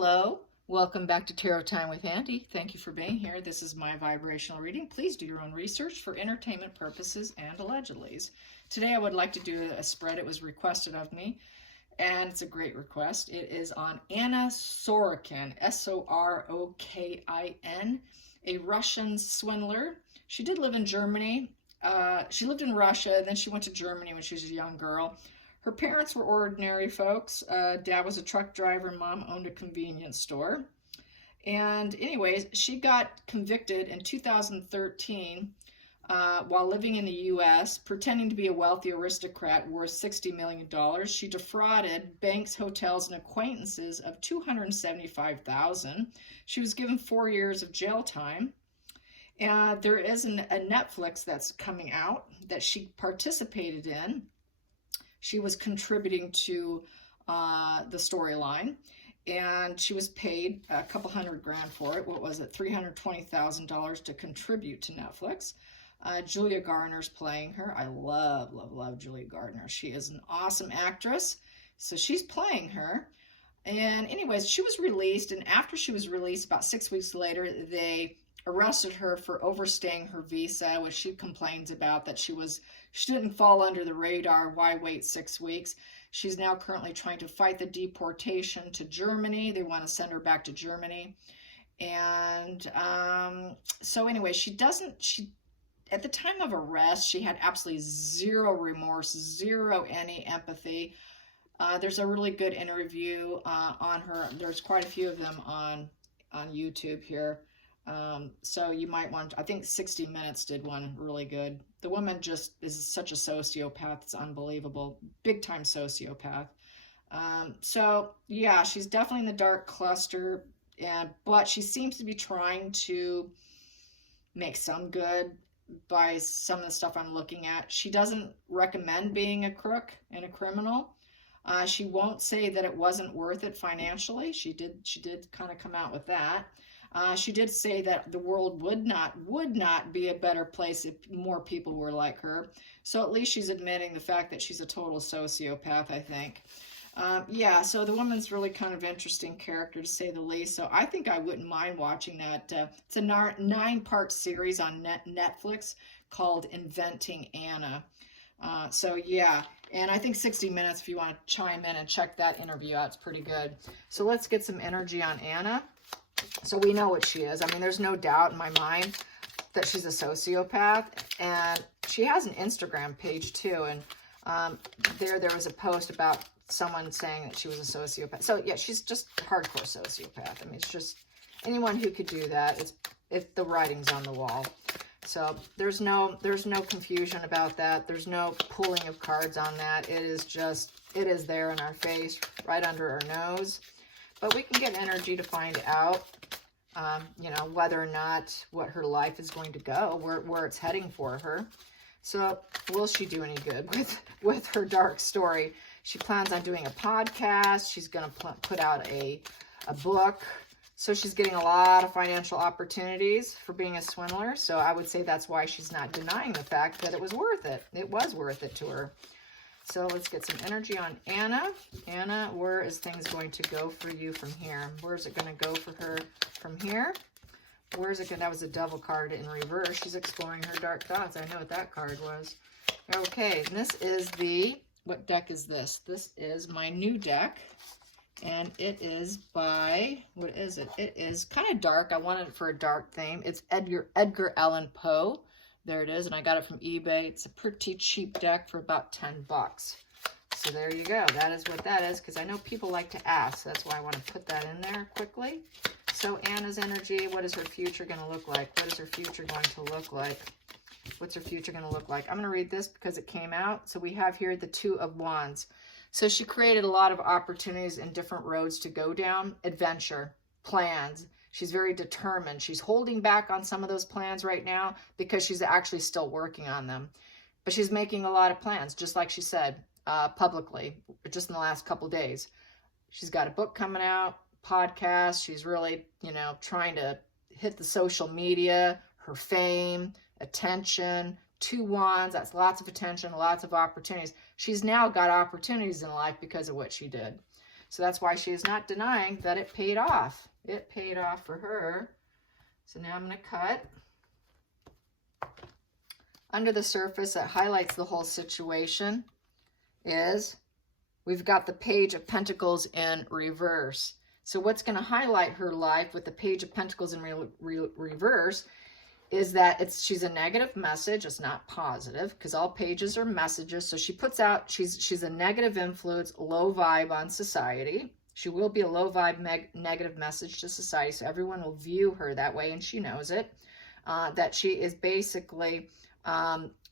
Hello, welcome back to Tarot Time with Andy. Thank you for being here. This is my vibrational reading. Please do your own research for entertainment purposes and allegedlys. Today I would like to do a spread. It was requested of me, and it's a great request. It is on Anna Sorokin, S-O-R-O-K-I-N, a Russian swindler. She did live in Germany. She lived in Russia, and then she went to Germany when she was a young girl. Her parents were ordinary folks. Dad was a truck driver, and mom owned a convenience store. And anyways, she got convicted in 2013 while living in the U.S., pretending to be a wealthy aristocrat worth $60 million. She defrauded banks, hotels, and acquaintances of $275,000. She was given 4 years of jail time. There is a Netflix that's coming out that she participated in. She was contributing to the storyline, and she was paid a couple $100,000 for it. What was it? $320,000 to contribute to Netflix. Julia Garner's playing her. I love, love, love Julia Garner. She is an awesome actress. So she's playing her. And anyways, she was released, and after she was released, about 6 weeks later, they arrested her for overstaying her visa, which she complains about, that she didn't fall under the radar. Why wait 6 weeks? She's now currently trying to fight the deportation to Germany. They want to send her back to Germany. And so anyway, at the time of arrest, she had absolutely zero remorse, zero any empathy. There's a really good interview on her. There's quite a few of them on YouTube here. So you might want, I think 60 Minutes did one really good. The woman just is such a sociopath. It's unbelievable. Big time sociopath. So yeah, she's definitely in the dark cluster, but she seems to be trying to make some good by some of the stuff I'm looking at. She doesn't recommend being a crook and a criminal. She won't say that it wasn't worth it financially. She did kind of come out with that. She did say that the world would not be a better place if more people were like her. So at least she's admitting the fact that she's a total sociopath, I think. Yeah, so the woman's really kind of interesting character, to say the least. So I think I wouldn't mind watching that. It's a 9-part series on Netflix called Inventing Anna. So yeah, and I think 60 Minutes, if you want to chime in and check that interview out, it's pretty good. So let's get some energy on Anna. So we know what she is. I mean, there's no doubt in my mind that she's a sociopath, and she has an Instagram page too. And there was a post about someone saying that she was a sociopath. So yeah, she's just hardcore sociopath. I mean, it's just anyone who could do that. It's if the writing's on the wall. So there's no confusion about that. There's no pulling of cards on that. It is there in our face, right under our nose. But we can get energy to find out, you know, whether or not what her life is going to go, where it's heading for her. So will she do any good with her dark story? She plans on doing a podcast. She's going to put out a book. So she's getting a lot of financial opportunities for being a swindler. So I would say that's why she's not denying the fact that it was worth it. It was worth it to her. So let's get some energy on Anna. Anna, where is things going to go for you from here? Where is it going to go for her from here? Where is it going? That was a Devil card in reverse. She's exploring her dark thoughts. I know what that card was. Okay, and this is what deck is this? This is my new deck. And it is by, what is it? It is kind of dark. I wanted it for a dark theme. It's Edgar Allan Poe. There it is, and I got it from eBay. It's a pretty cheap deck for about 10 bucks. So there you go. That is what that is, because I know people like to ask. That's why I want to put that in there quickly. So Anna's energy, what is her future going to look like? What is her future going to look like? What's her future going to look like? I'm going to read this because it came out. So we have here the Two of Wands. So she created a lot of opportunities and different roads to go down. Adventure, plans. She's very determined. She's holding back on some of those plans right now because she's actually still working on them. But she's making a lot of plans, just like she said publicly, just in the last couple days. She's got a book coming out, podcast. She's really, you know, trying to hit the social media, her fame, attention. 2 wands, that's lots of attention, lots of opportunities. She's now got opportunities in life because of what she did. So that's why she is not denying that it paid off. It paid off for her. So now I'm going to cut. Under the surface that highlights the whole situation is we've got the Page of Pentacles in reverse. So what's going to highlight her life with the Page of Pentacles in reverse is that she's a negative message. It's not positive, because all pages are messages. So she puts out, she's a negative influence, low vibe on society. She will be a low vibe negative message to society. So everyone will view her that way, and she knows it. That she is basically,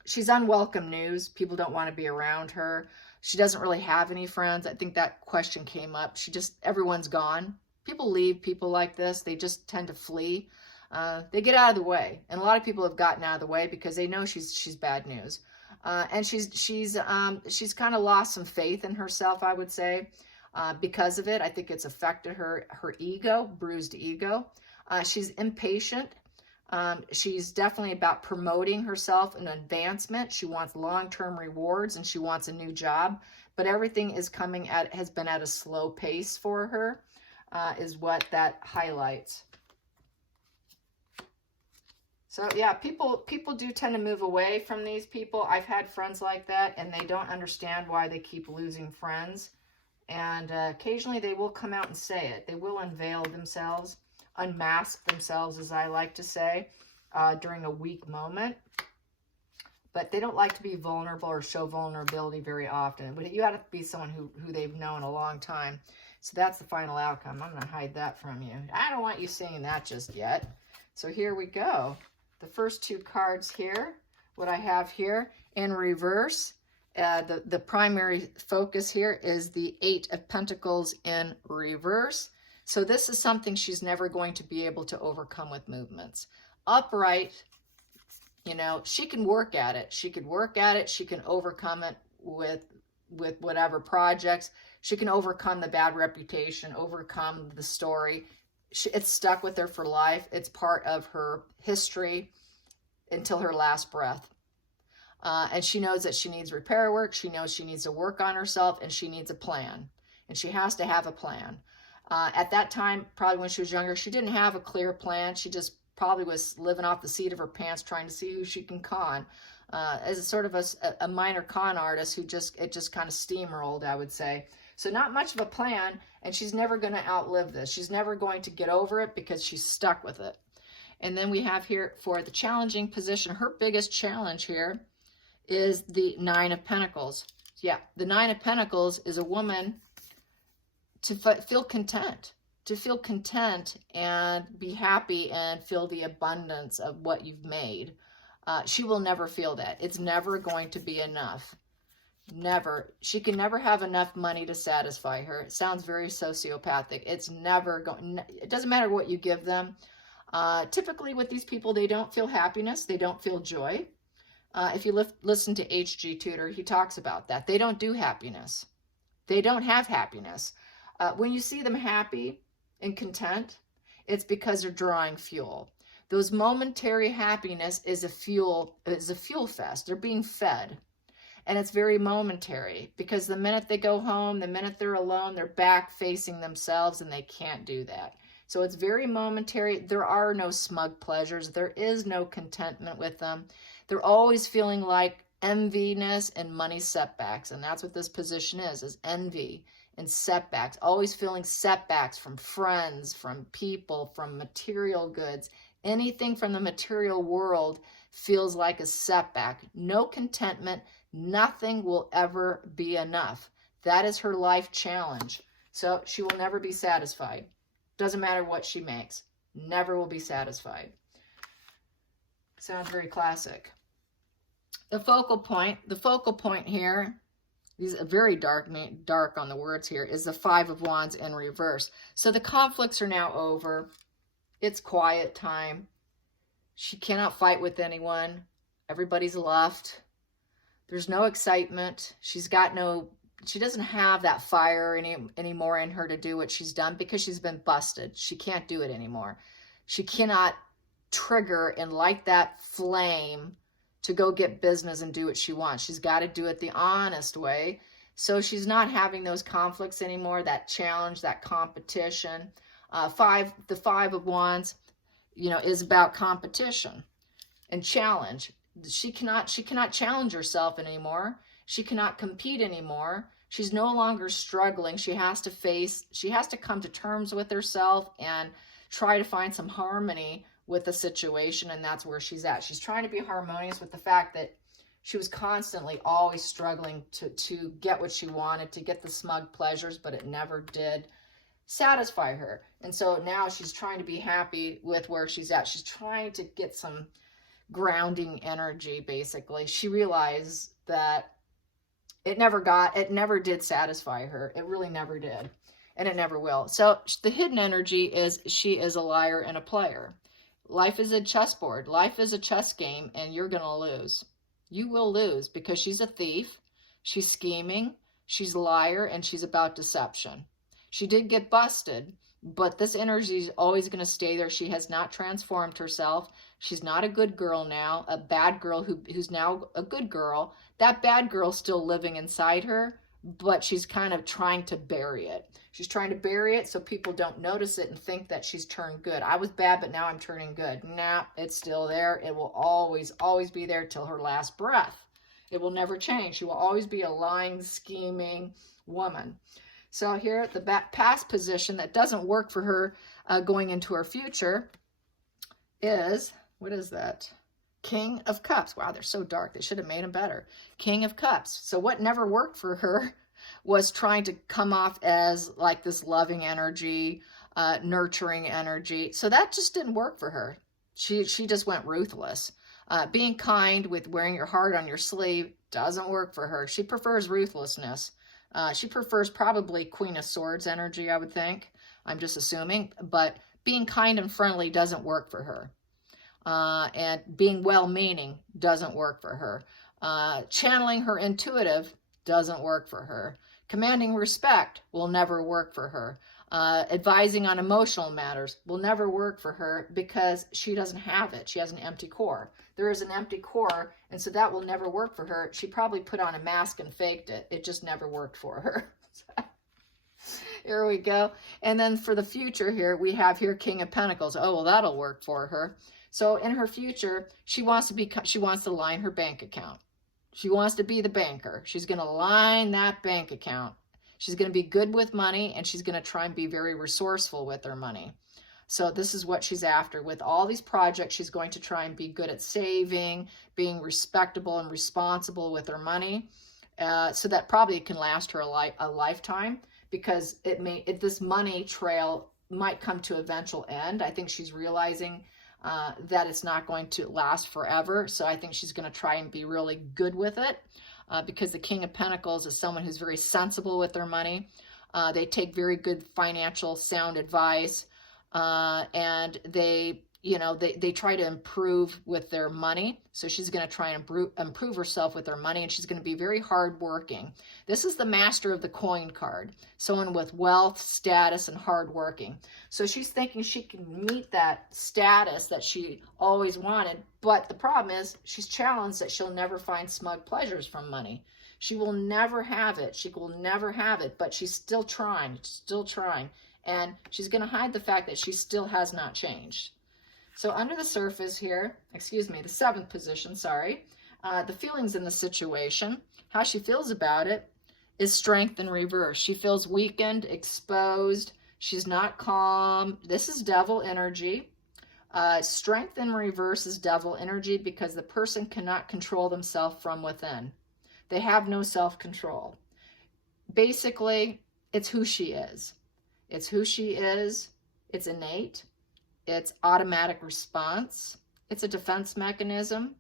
she's unwelcome news. People don't want to be around her. She doesn't really have any friends. I think that question came up. Everyone's gone. People leave people like this. They just tend to flee. They get out of the way, and a lot of people have gotten out of the way because they know she's bad news, and she's kind of lost some faith in herself, I would say, because of it. I think it's affected her ego, bruised ego. She's impatient. She's definitely about promoting herself and advancement. She wants long-term rewards, and she wants a new job, but everything has been at a slow pace for her, is what that highlights. So yeah, people do tend to move away from these people. I've had friends like that, and they don't understand why they keep losing friends. And occasionally they will come out and say it. They will unveil themselves, unmask themselves, as I like to say, during a weak moment. But they don't like to be vulnerable or show vulnerability very often. But you got to be someone who they've known a long time. So that's the final outcome. I'm going to hide that from you. I don't want you seeing that just yet. So here we go. The first two cards here, what I have here in reverse, the primary focus here is the Eight of Pentacles in reverse. So this is something she's never going to be able to overcome with movements. Upright, you know, she can work at it. She could work at it. She can overcome it with whatever projects. She can overcome the bad reputation, overcome the story. It's stuck with her for life. It's part of her history until her last breath. And she knows that she needs repair work. She knows she needs to work on herself, and she needs a plan. And she has to have a plan. At that time, probably when she was younger, she didn't have a clear plan. She just probably was living off the seat of her pants, trying to see who she can con. As a sort of a minor con artist it just kind of steamrolled, I would say. So not much of a plan, and she's never going to outlive this. She's never going to get over it because she's stuck with it. And then we have here for the challenging position, her biggest challenge here is the Nine of Pentacles. Yeah, the Nine of Pentacles is a woman to feel content, and be happy and feel the abundance of what you've made. She will never feel that. It's never going to be enough. Never. She can never have enough money to satisfy her. It sounds very sociopathic. It's never going. It doesn't matter what you give them. Typically with these people, they don't feel happiness. They don't feel joy. If you listen to H.G. Tudor, he talks about that. They don't do happiness. They don't have happiness. When you see them happy and content, it's because they're drawing fuel. Those momentary happiness is a fuel fest. They're being fed. And it's very momentary, because the minute they go home, the minute they're alone, they're back facing themselves, and they can't do that. So it's very momentary. There are no smug pleasures. There is no contentment with them. They're always feeling like enviness and money setbacks. And that's what this position is envy and setbacks. Always feeling setbacks from friends, from people, from material goods. Anything from the material world feels like a setback. No contentment. Nothing will ever be enough. That is her life challenge. So she will never be satisfied. Doesn't matter what she makes. Never will be satisfied. Sounds very classic. The focal point here, these are very dark on the words here, is the Five of Wands in reverse. So the conflicts are now over. It's quiet time. She cannot fight with anyone. Everybody's left. There's no excitement. She doesn't have that fire anymore in her to do what she's done, because she's been busted. She can't do it anymore. She cannot trigger and light that flame to go get business and do what she wants. She's got to do it the honest way, So she's not having those conflicts anymore, that challenge, that competition. The Five of Wands, you know, is about competition and challenge. She cannot challenge herself anymore. She cannot compete anymore. She's no longer struggling. She has to come to terms with herself and try to find some harmony with the situation, and that's where she's at. She's trying to be harmonious with the fact that she was constantly always struggling to get what she wanted, to get the smug pleasures, but it never did satisfy her. And so now she's trying to be happy with where she's at. She's trying to get some grounding energy, basically. She realized that it never did satisfy her. It really never did. And it never will. So the hidden energy is she is a liar and a player. Life is a chessboard. Life is a chess game, and you're going to lose. You will lose because she's a thief. She's scheming. She's a liar, and she's about deception. She did get busted, but this energy is always going to stay there. She has not transformed herself. She's not a good girl now, a bad girl who's now a good girl. That bad girl's still living inside her, but she's kind of trying to bury it. She's trying to bury it so people don't notice it and think that she's turned good. I was bad, but now I'm turning good. Nah, it's still there. It will always, always be there till her last breath. It will never change. She will always be a lying, scheming woman. So here, the past position that doesn't work for her going into her future is, what is that? King of Cups. Wow, they're so dark. They should have made them better. King of Cups. So what never worked for her was trying to come off as like this loving energy, nurturing energy. So that just didn't work for her. She just went ruthless. Being kind with wearing your heart on your sleeve doesn't work for her. She prefers ruthlessness. She prefers probably Queen of Swords energy, I would think. I'm just assuming. But being kind and friendly doesn't work for her. And being well-meaning doesn't work for her. Channeling her intuitive doesn't work for her. Commanding respect will never work for her. Advising on emotional matters will never work for her because she doesn't have it. She has an empty core. There is an empty core, and so that will never work for her. She probably put on a mask and faked it. It just never worked for her. Here we go. And then for the future here, we have here King of Pentacles. Oh, well, that'll work for her. So in her future, she wants to line her bank account. She wants to be the banker. She's going to line that bank account. She's going to be good with money, and she's going to try and be very resourceful with her money. So this is what she's after. With all these projects, she's going to try and be good at saving, being respectable and responsible with her money, so that probably can last her a lifetime, because this money trail might come to eventual end. I think she's realizing that it's not going to last forever. So I think she's going to try and be really good with it, because the King of Pentacles is someone who's very sensible with their money. They take very good financial sound advice, and they try to improve with their money. So she's going to try and improve herself with her money, and she's going to be very hardworking. This is the Master of the Coin card, someone with wealth, status, and hardworking. So she's thinking she can meet that status that she always wanted, but the problem is she's challenged that she'll never find smug pleasures from money. She will never have it. She will never have it, but she's still trying, and she's going to hide the fact that she still has not changed. So under the surface here, the seventh position, the feelings in the situation, how she feels about it, is strength in reverse. She feels weakened, exposed. She's not calm. This is devil energy. Strength in reverse is devil energy because the person cannot control themselves from within. They have no self-control. Basically, it's who she is. It's who she is. It's innate. It's automatic response. It's a defense mechanism.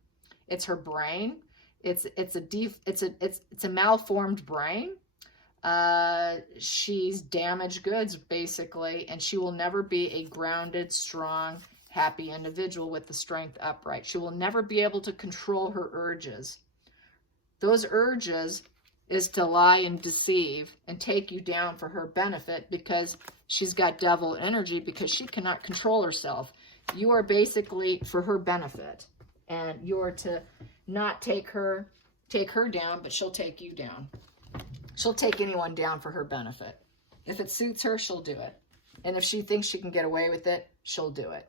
It's her brain. It's a malformed brain. She's damaged goods, basically, and she will never be a grounded, strong, happy individual with the strength upright. She will never be able to control her urges. Those urges is to lie and deceive and take you down for her benefit, because she's got devil energy, because she cannot control herself. You are basically for her benefit, and you're to not take her down, but she'll take you down. She'll take anyone down for her benefit. If it suits her, she'll do it. And if she thinks she can get away with it, she'll do it.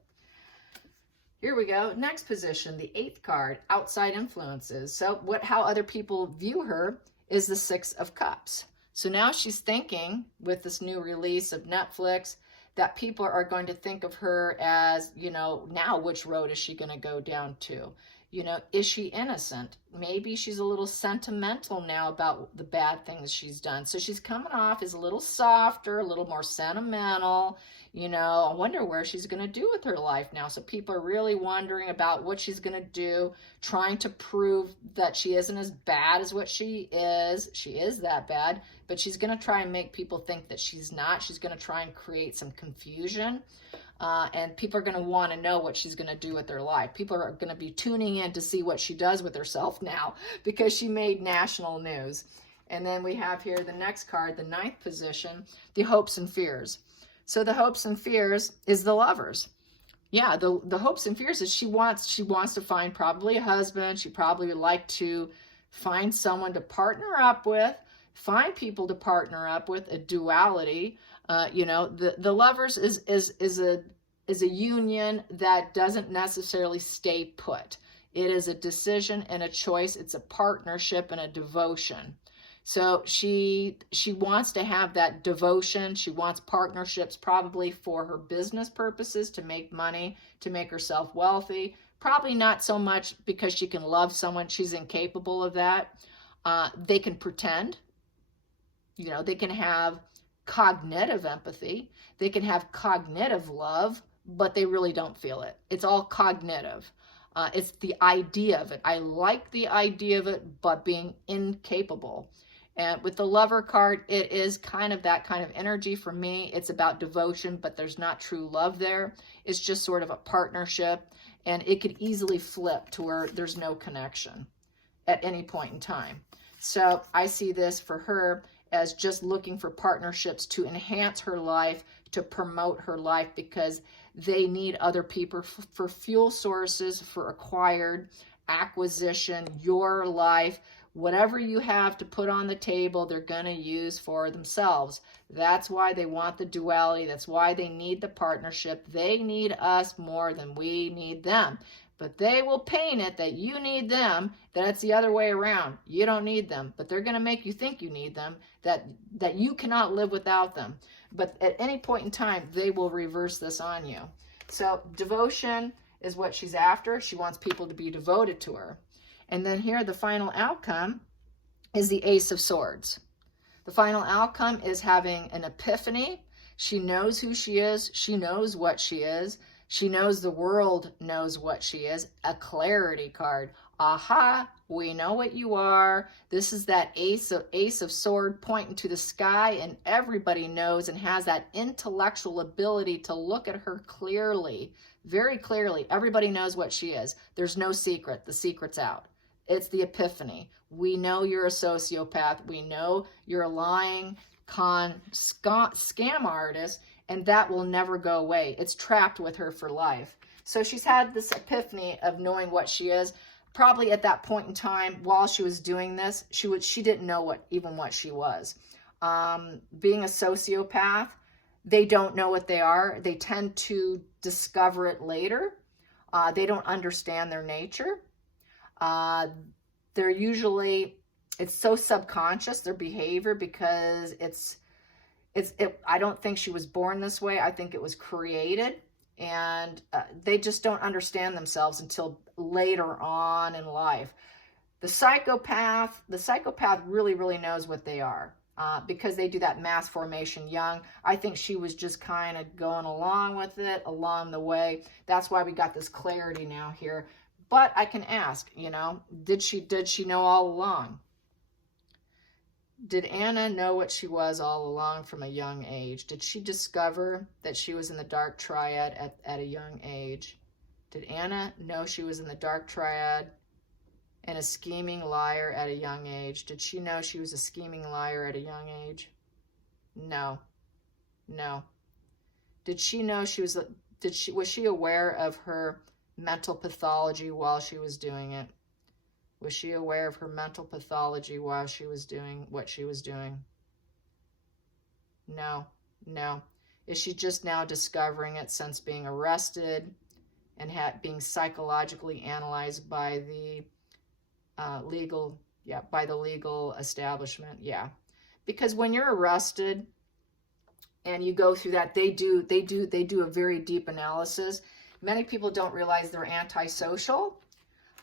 Here we go. Next position, the 8th card, outside influences. So how other people view her is the 6 of Cups. So now she's thinking with this new release of Netflix that people are going to think of her as, now which road is she going to go down to? Is she innocent? Maybe she's a little sentimental now about the bad things she's done. So she's coming off as a little softer, a little more sentimental. I wonder where she's going to do with her life now. So people are really wondering about what she's going to do, trying to prove that she isn't as bad as what she is. She is that bad, but she's going to try and make people think that she's not. She's going to try and create some confusion. And people are going to want to know what she's going to do with her life. People are going to be tuning in to see what she does with herself now because she made national news. And then we have here the next card, the 9th position, the hopes and fears. So the hopes and fears is the Lovers. Yeah, the hopes and fears is she wants to find probably a husband. She probably would like to find someone to partner up with, find people to partner up with, a duality. The Lovers is a union that doesn't necessarily stay put. It is a decision and a choice. It's a partnership and a devotion. So she wants to have that devotion. She wants partnerships probably for her business purposes, to make money, to make herself wealthy. Probably not so much because she can love someone. She's incapable of that. They can pretend. They can have cognitive empathy. They can have cognitive love, but they really don't feel it. It's all cognitive. It's the idea of it. I like the idea of it, but being incapable. And with the Lover card, it is kind of that kind of energy for me. It's about devotion, but there's not true love there. It's just sort of a partnership, and it could easily flip to where there's no connection at any point in time. So I see this for her as just looking for partnerships to enhance her life, to promote her life, because they need other people for fuel sources, for acquired acquisition, your life. Whatever you have to put on the table, they're going to use for themselves. That's why they want the duality. That's why they need the partnership. They need us more than we need them. But they will paint it that you need them, that it's the other way around. You don't need them, but they're going to make you think you need them, that you cannot live without them. But at any point in time, they will reverse this on you. So devotion is what she's after. She wants people to be devoted to her. And then here, the final outcome is the Ace of Swords. The final outcome is having an epiphany. She knows who she is. She knows what she is. She knows the world knows what she is. A clarity card. Aha, we know what you are. This is that Ace of Sword pointing to the sky, and everybody knows and has that intellectual ability to look at her clearly, very clearly. Everybody knows what she is. There's no secret. The secret's out. It's the epiphany. We know you're a sociopath. We know you're a lying scam artist, and that will never go away. It's trapped with her for life. So she's had this epiphany of knowing what she is. Probably at that point in time, while she was doing this, she didn't know what she was. Being a sociopath, they don't know what they are. They tend to discover it later. They don't understand their nature. They're usually, it's so subconscious, their behavior, because I don't think she was born this way. I think it was created, and they just don't understand themselves until later on in life. The psychopath really, really knows what they are, because they do that mass formation young. I think she was just kind of going along with it along the way. That's why we got this clarity now here. But I can ask, did she know all along? Did Anna know what she was all along from a young age? Did she discover that she was in the dark triad at a young age? Did Anna know she was in the dark triad and a scheming liar at a young age? Did she know she was a scheming liar at a young age? No. Did she know was she aware of her mental pathology while she was doing it? Was she aware of her mental pathology while she was doing what she was doing? No, no. Is she just now discovering it since being arrested and being psychologically analyzed by the legal establishment? Yeah. Because when you're arrested and you go through that, they do a very deep analysis. Many people don't realize they're antisocial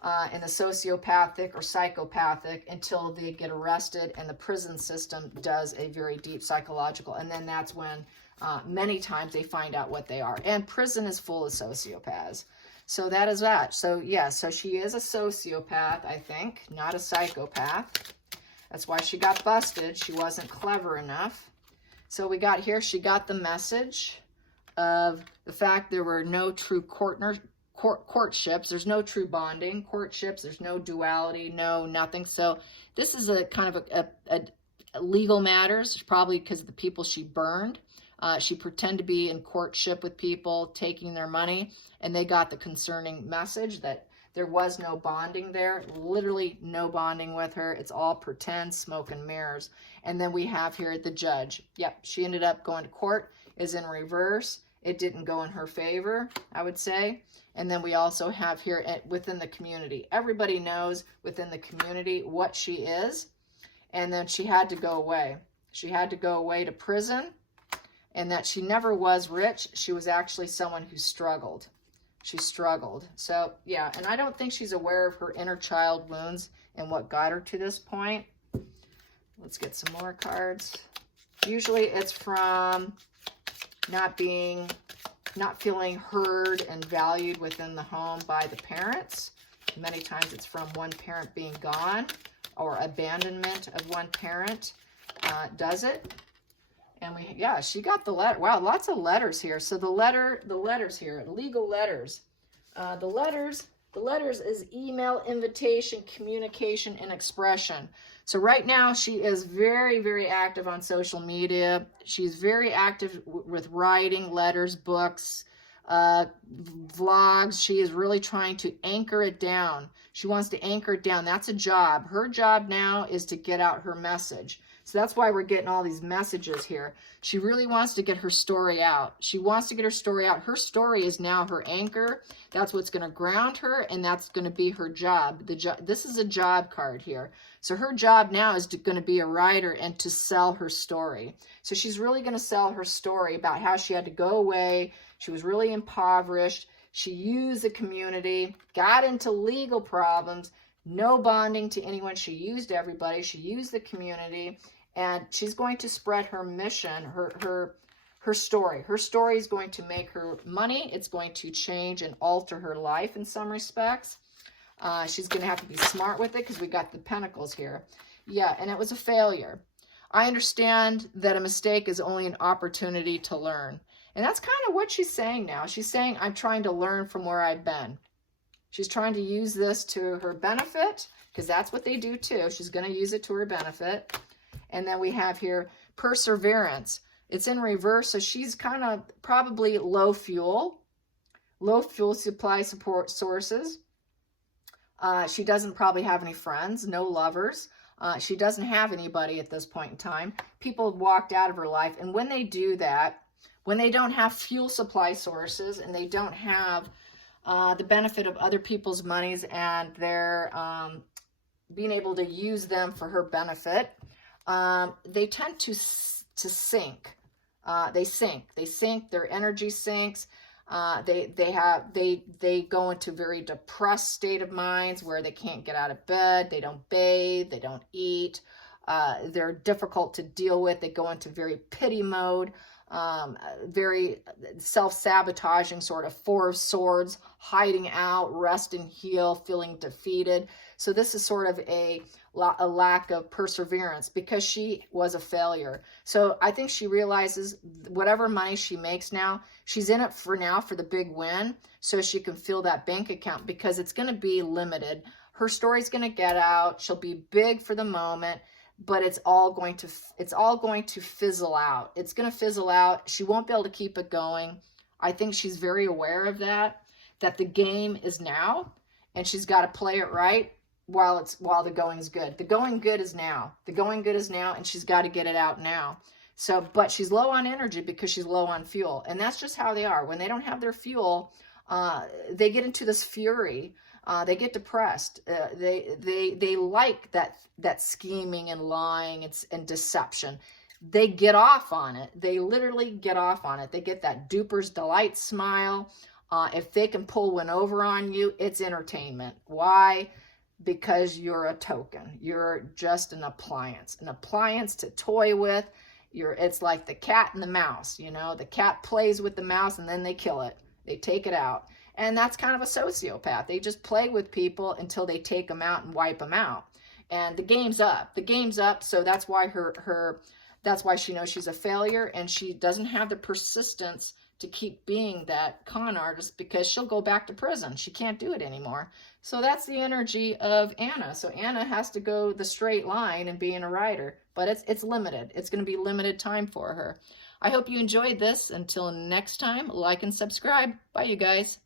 and the sociopathic or psychopathic until they get arrested, and the prison system does a very deep psychological, and then that's when many times they find out what they are. And prison is full of sociopaths. So that is that. So yeah, so she is a sociopath, I think, not a psychopath. That's why she got busted. She wasn't clever enough. So we got here, she got the message of the fact there were no true courtships. There's no true bonding. Courtships, there's no duality, no nothing. So this is a kind of a legal matters, probably because of the people she burned. She pretended to be in courtship with people, taking their money, and they got the concerning message that there was no bonding there, literally no bonding with her. It's all pretend, smoke and mirrors. And then we have here the judge. Yep, she ended up going to court, is in reverse. It didn't go in her favor, I would say. And then we also have here within the community. Everybody knows within the community what she is. And then she had to go away. She had to go away to prison. And that she never was rich. She was actually someone who struggled. She struggled. So, yeah, and I don't think she's aware of her inner child wounds and what got her to this point. Let's get some more cards. Usually it's from not feeling heard and valued within the home by the parents. Many times it's from one parent being gone or abandonment of one parent does it. And she got the letter. Wow, lots of letters here. So the letters here, legal letters. The letters is email, invitation, communication, and expression. So right now she is very, very active on social media. She's very active with writing, letters, books, vlogs. She is really trying to anchor it down. She wants to anchor it down. That's a job. Her job now is to get out her message. So that's why we're getting all these messages here. She really wants to get her story out. She wants to get her story out. Her story is now her anchor. That's what's going to ground her, and that's going to be her job. This is a job card here. So her job now is going to be a writer and to sell her story. So she's really going to sell her story about how she had to go away. She was really impoverished. She used the community, got into legal problems, no bonding to anyone. She used everybody. She used the community. And she's going to spread her mission, her story. Her story is going to make her money. It's going to change and alter her life in some respects. She's going to have to be smart with it because we got the pentacles here. Yeah, and it was a failure. I understand that a mistake is only an opportunity to learn. And that's kind of what she's saying now. She's saying, I'm trying to learn from where I've been. She's trying to use this to her benefit because that's what they do too. She's going to use it to her benefit. And then we have here perseverance. It's in reverse, so she's kind of probably low fuel supply support sources. She doesn't probably have any friends, no lovers. She doesn't have anybody at this point in time. People have walked out of her life. And when they do that, when they don't have fuel supply sources and they don't have the benefit of other people's monies and they're being able to use them for her benefit, they tend to sink. They sink. Their energy sinks. They go into very depressed state of minds where they can't get out of bed. They don't bathe. They don't eat. They're difficult to deal with. They go into very pity mode. Very self-sabotaging, sort of Four of Swords, hiding out, rest and heal, feeling defeated. So this is sort of a lack of perseverance because she was a failure. So I think she realizes whatever money she makes now, she's in it for now for the big win so she can fill that bank account because it's going to be limited. Her story's going to get out. She'll be big for the moment, but it's all going to fizzle out. It's going to fizzle out. She won't be able to keep it going. I think she's very aware of that the game is now and she's got to play it right. while the going's good. The going good is now. The going good is now, and she's got to get it out now. So, but she's low on energy because she's low on fuel. And that's just how they are. When they don't have their fuel, they get into this fury. They get depressed. They like that scheming and lying and deception. They get off on it. They literally get off on it. They get that duper's delight smile. If they can pull one over on you, it's entertainment. Why? Because you're a token. You're just an appliance to toy with. It's like the cat and the mouse. You know, the cat plays with the mouse and then they kill it. They take it out. And that's kind of a sociopath. They just play with people until they take them out and wipe them out. And the game's up. The game's up. So that's why that's why she knows she's a failure, and she doesn't have the persistence to keep being that con artist, because she'll go back to prison. She can't do it anymore. So that's the energy of Anna. So Anna has to go the straight line and being a writer, but it's limited. It's going to be limited time for her. I hope you enjoyed this. Until next time, like and subscribe. Bye, you guys.